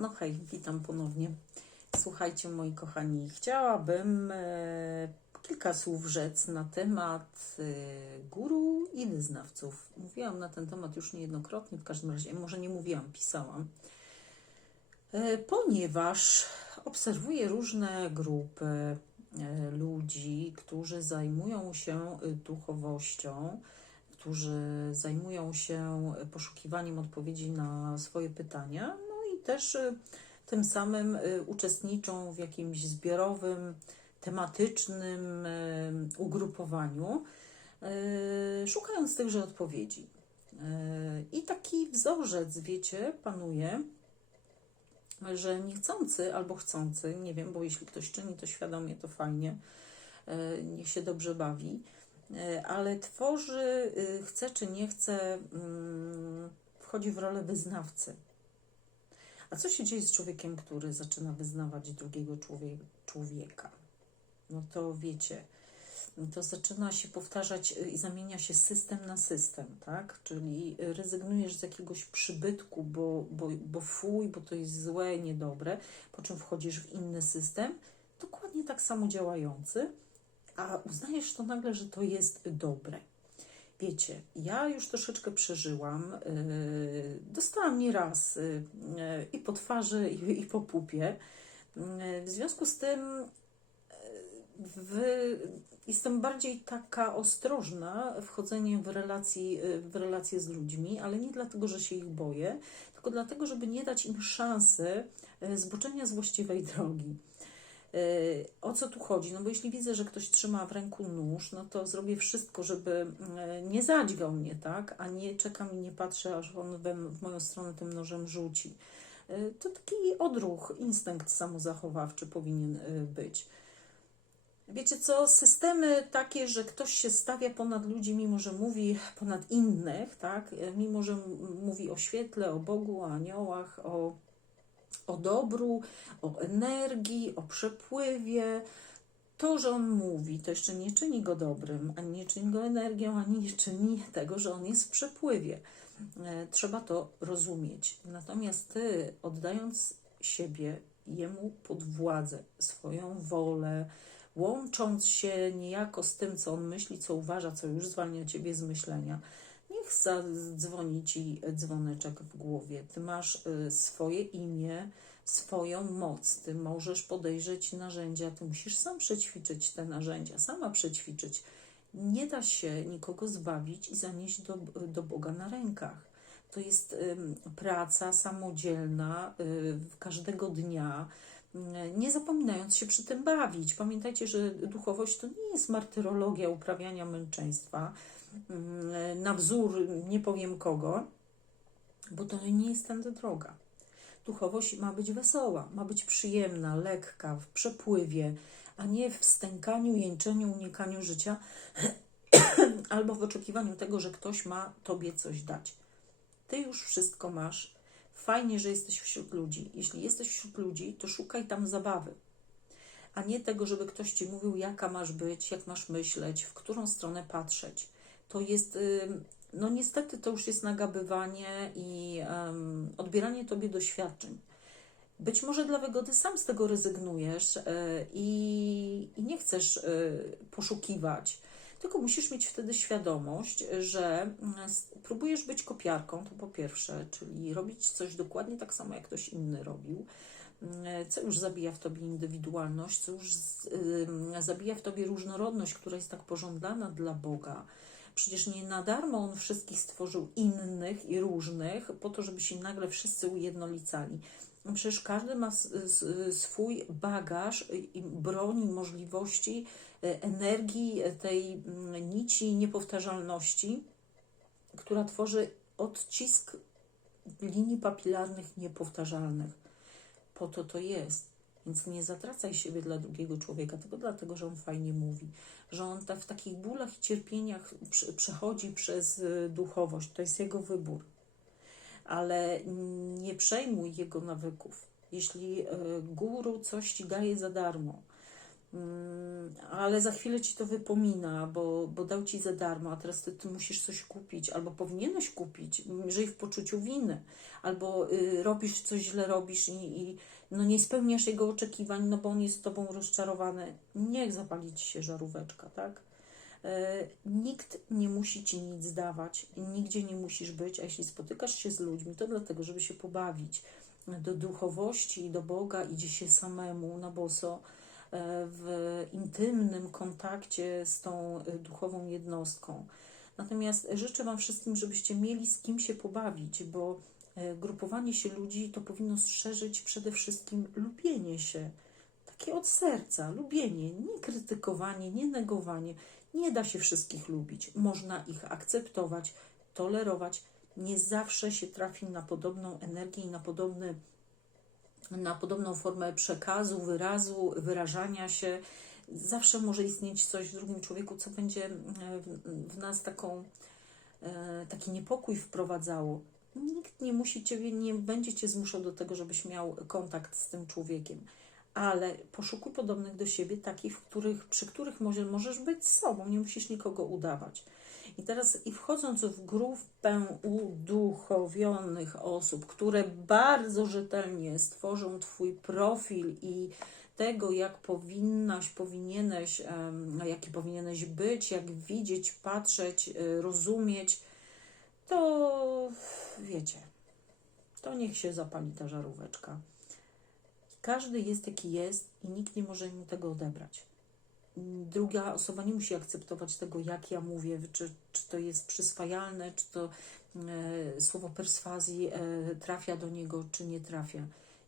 No hej, witam ponownie. Słuchajcie, moi kochani, chciałabym e, kilka słów rzec na temat e, guru i wyznawców. Mówiłam na ten temat już niejednokrotnie, w każdym razie, może nie mówiłam, pisałam. E, ponieważ obserwuję różne grupy ludzi, którzy zajmują się duchowością, którzy zajmują się poszukiwaniem odpowiedzi na swoje pytania, też e, tym samym e, uczestniczą w jakimś zbiorowym, tematycznym e, ugrupowaniu, szukając tychże odpowiedzi. I taki wzorzec, wiecie, panuje, że niechcący albo chcący, nie wiem, bo jeśli ktoś czyni to świadomie, to fajnie, niech się dobrze bawi, ale tworzy, chce czy nie chce, mm, wchodzi w rolę wyznawcy. A co się dzieje z człowiekiem, który zaczyna wyznawać drugiego człowie- człowieka? No to wiecie, to zaczyna się powtarzać y, i zamienia się system na system, tak? Czyli y, rezygnujesz z jakiegoś przybytku, bo, bo, bo fuj, bo to jest złe, niedobre, po czym wchodzisz w inny system, dokładnie tak samo działający, a uznajesz to nagle, że to jest dobre. Wiecie, ja już troszeczkę przeżyłam, yy, dostałam nieraz yy, yy, i po twarzy, i, po pupie. W związku z tym w, jestem bardziej taka ostrożna wchodzeniem w, relacji, w relacje z ludźmi, ale nie dlatego, że się ich boję, tylko dlatego, żeby nie dać im szansy zboczenia z właściwej drogi. E, O co tu chodzi? No bo jeśli widzę, że ktoś trzyma w ręku nóż, no to zrobię wszystko, żeby e, nie zadźgał mnie, tak? A nie czekam i nie patrzę, aż on we, w moją stronę tym nożem rzuci. E, To taki odruch, instynkt samozachowawczy powinien być. Wiecie co, systemy takie, że ktoś się stawia ponad ludzi, mimo że mówi ponad innych, tak? Mimo że mówi o świetle, o Bogu, o aniołach, o, o dobru, o energii, o przepływie. To, że on mówi, to jeszcze nie czyni go dobrym, ani nie czyni go energią, ani nie czyni tego, że on jest w przepływie. E, Trzeba to rozumieć. Natomiast ty, oddając siebie jemu pod władzę, swoją wolę, łącząc się niejako z tym, co on myśli, co uważa, co już zwalnia ciebie z myślenia, niech zadzwoni ci dzwoneczek w głowie. Ty masz y, swoje imię, swoją moc. Ty możesz podejrzeć narzędzia, ty musisz sam przećwiczyć te narzędzia, sama przećwiczyć. Nie da się nikogo zbawić i zanieść do, do Boga na rękach. To jest praca samodzielna y, każdego dnia, nie zapominając się przy tym bawić. Pamiętajcie, że duchowość to nie jest martyrologia uprawiania męczeństwa mm, na wzór nie powiem kogo, bo to nie jest tędy droga. Duchowość ma być wesoła, ma być przyjemna, lekka, w przepływie, a nie w stękaniu, jęczeniu, unikaniu życia albo w oczekiwaniu tego, że ktoś ma tobie coś dać. Ty już wszystko masz. Fajnie, że jesteś wśród ludzi. Jeśli jesteś wśród ludzi, to szukaj tam zabawy, a nie tego, żeby ktoś ci mówił, jaka masz być, jak masz myśleć, w którą stronę patrzeć. To jest, no niestety, to już jest nagabywanie i em, odbieranie tobie doświadczeń. Być może dla wygody sam z tego rezygnujesz e, i, nie chcesz e, poszukiwać, tylko musisz mieć wtedy świadomość, że mm, próbujesz być kopiarką, to po pierwsze, czyli robić coś dokładnie tak samo, jak ktoś inny robił, mm, co już zabija w tobie indywidualność, co już zabija w tobie różnorodność, która jest tak pożądana dla Boga. Przecież nie na darmo On wszystkich stworzył innych i różnych, po to, żeby się nagle wszyscy ujednolicali. Przecież każdy ma swój bagaż i broni, możliwości, e, energii, e, tej mm, nici niepowtarzalności, która tworzy odcisk linii papilarnych niepowtarzalnych. Po to to jest. Więc nie zatracaj siebie dla drugiego człowieka, tylko dlatego, że on fajnie mówi, że on ta, w takich bólach i cierpieniach prze- przechodzi przez y, duchowość. To jest jego wybór. Ale nie przejmuj jego nawyków. Jeśli y, guru coś ci daje za darmo, Mm, ale za chwilę ci to wypomina, bo, bo dał ci za darmo, a teraz ty, ty musisz coś kupić, albo powinieneś kupić, żyj w poczuciu winy, albo y, robisz coś źle robisz i, i no nie spełniasz jego oczekiwań, no bo on jest tobą rozczarowany. Niech zapali ci się żaróweczka, tak? E, Nikt nie musi ci nic dawać, nigdzie nie musisz być, a jeśli spotykasz się z ludźmi, to dlatego, żeby się pobawić. Do duchowości i do Boga idzie się samemu na boso, e, w intymnym kontakcie z tą e, duchową jednostką. Natomiast życzę Wam wszystkim, żebyście mieli z kim się pobawić, bo e, grupowanie się ludzi to powinno szerzyć przede wszystkim lubienie się. Takie od serca, lubienie, nie krytykowanie, nie negowanie. Nie da się wszystkich lubić. Można ich akceptować, tolerować. Nie zawsze się trafi na podobną energię i na podobny na podobną formę przekazu, wyrazu, wyrażania się. Zawsze może istnieć coś w drugim człowieku, co będzie e, w, nas taką, e, taki niepokój wprowadzało. Nikt nie musi ciebie, nie będzie cię zmuszał do tego, żebyś miał kontakt z tym człowiekiem, ale poszukuj podobnych do siebie, takich, których, przy których może, możesz być sobą, nie musisz nikogo udawać. I teraz, i wchodząc w grupę uduchowionych osób, które bardzo rzetelnie stworzą Twój profil i tego, jak powinnaś, powinieneś, em, jaki powinieneś być, jak widzieć, patrzeć, y, rozumieć, to wiecie, to niech się zapali ta żaróweczka. Każdy jest jaki jest i nikt nie może mu tego odebrać. Druga osoba nie musi akceptować tego, jak ja mówię, czy, czy to jest przyswajalne, czy to e, słowo perswazji e, trafia do niego, czy nie trafia.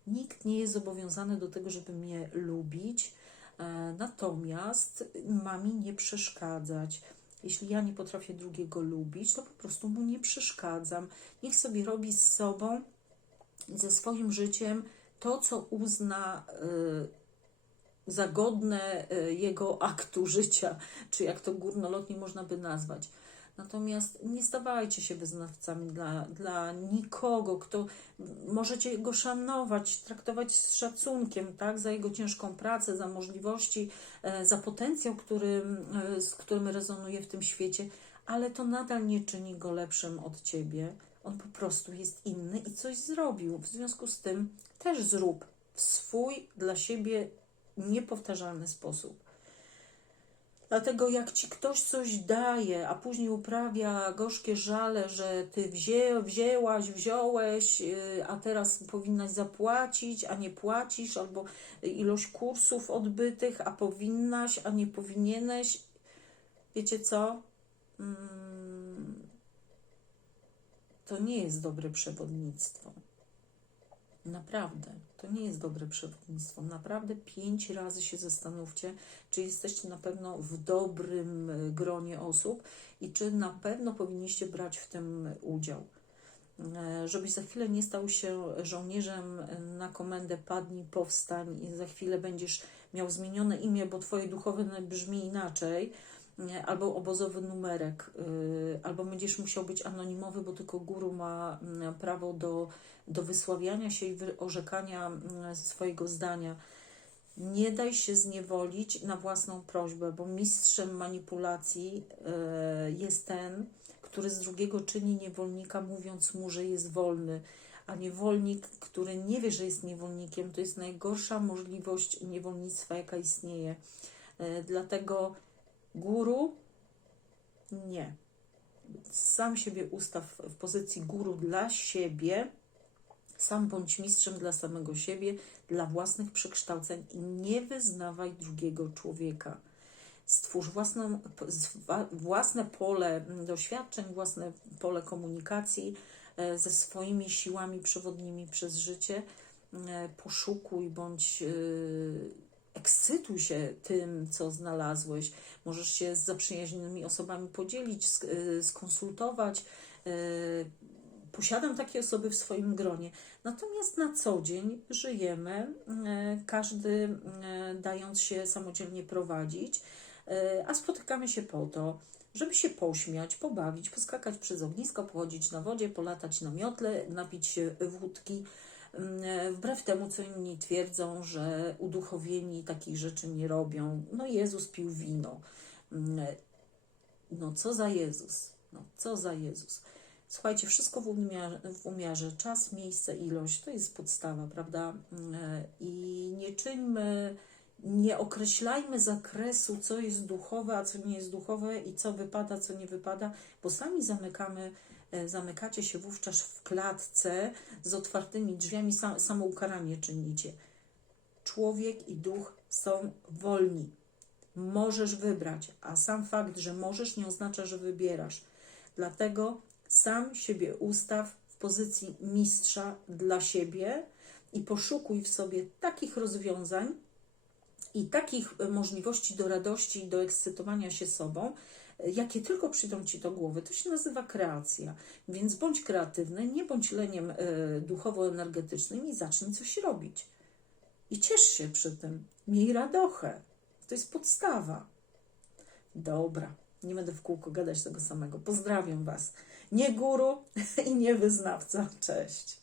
Nikt nie jest zobowiązany do tego, żeby mnie lubić, e, natomiast ma mi nie przeszkadzać. Jeśli ja nie potrafię drugiego lubić, to po prostu mu nie przeszkadzam. Niech sobie robi z sobą, ze swoim życiem to, co uzna y, za godne y, jego aktu życia, czy jak to górnolotnie można by nazwać. Natomiast nie stawajcie się wyznawcami dla, dla nikogo, kto możecie go szanować, traktować z szacunkiem, tak, za jego ciężką pracę, za możliwości, e, za potencjał, którym, e, z którym rezonuje w tym świecie, ale to nadal nie czyni go lepszym od ciebie. On po prostu jest inny i coś zrobił. W związku z tym też zrób w swój dla siebie niepowtarzalny sposób. Dlatego jak ci ktoś coś daje, a później uprawia gorzkie żale, że ty wzię, wzięłaś, wziąłeś, yy, a teraz powinnaś zapłacić, a nie płacisz, albo ilość kursów odbytych, a powinnaś, a nie powinieneś. Wiecie co? To nie jest dobre przewodnictwo. Naprawdę, to nie jest dobre przewodnictwo. Naprawdę pięć razy się zastanówcie, czy jesteście na pewno w dobrym e, gronie osób i czy na pewno powinniście brać w tym udział. E, żebyś za chwilę nie stał się żołnierzem na komendę padnij, powstań i za chwilę będziesz miał zmienione imię, bo twoje duchowe brzmi inaczej? Albo obozowy numerek, yy, albo będziesz musiał być anonimowy, bo tylko guru ma mm, prawo do, do wysławiania się i orzekania mm, swojego zdania. Nie daj się zniewolić na własną prośbę, bo mistrzem manipulacji yy, jest ten, który z drugiego czyni niewolnika, mówiąc mu, że jest wolny. A niewolnik, który nie wie, że jest niewolnikiem, to jest najgorsza możliwość niewolnictwa, jaka istnieje. Yy, dlatego Guru? Nie. Sam siebie ustaw w pozycji guru dla siebie, sam bądź mistrzem dla samego siebie, dla własnych przekształceń i nie wyznawaj drugiego człowieka. Stwórz własną, własne pole doświadczeń, własne pole komunikacji e, ze swoimi siłami przewodnimi przez życie. E, poszukuj bądź e, ekscytuj się tym, co znalazłeś. Możesz się z zaprzyjaźnionymi osobami podzielić, y, skonsultować. Y, posiadam takie osoby w swoim gronie. Natomiast na co dzień żyjemy, y, każdy dając się samodzielnie prowadzić, a spotykamy się po to, żeby się pośmiać, pobawić, poskakać przez ognisko, pochodzić na wodzie, polatać na miotle, napić się wódki, Wbrew temu, co inni twierdzą, że uduchowieni takich rzeczy nie robią. No Jezus pił wino. Mm, No co za Jezus? No co za Jezus? Słuchajcie, wszystko w umiarze, w umiarze. Czas, miejsce, ilość to jest podstawa, prawda? Mm, I nie czyńmy, nie określajmy zakresu, co jest duchowe, a co nie jest duchowe i co wypada, co nie wypada, bo sami zamykamy, e, zamykacie się wówczas w klatce z otwartymi drzwiami, sam, samoukaranie czynicie. Człowiek i duch są wolni. Możesz wybrać, a sam fakt, że możesz, nie oznacza, że wybierasz. Dlatego sam siebie ustaw w pozycji mistrza dla siebie i poszukuj w sobie takich rozwiązań i takich e, możliwości do radości i do ekscytowania się sobą, e, jakie tylko przyjdą ci do głowy. To się nazywa kreacja. Więc bądź kreatywny, nie bądź leniem e, duchowo-energetycznym i zacznij coś robić. I ciesz się przy tym. Miej radochę. To jest podstawa. Dobra, nie będę w kółko gadać tego samego. Pozdrawiam Was. Nie guru i nie wyznawca. Cześć.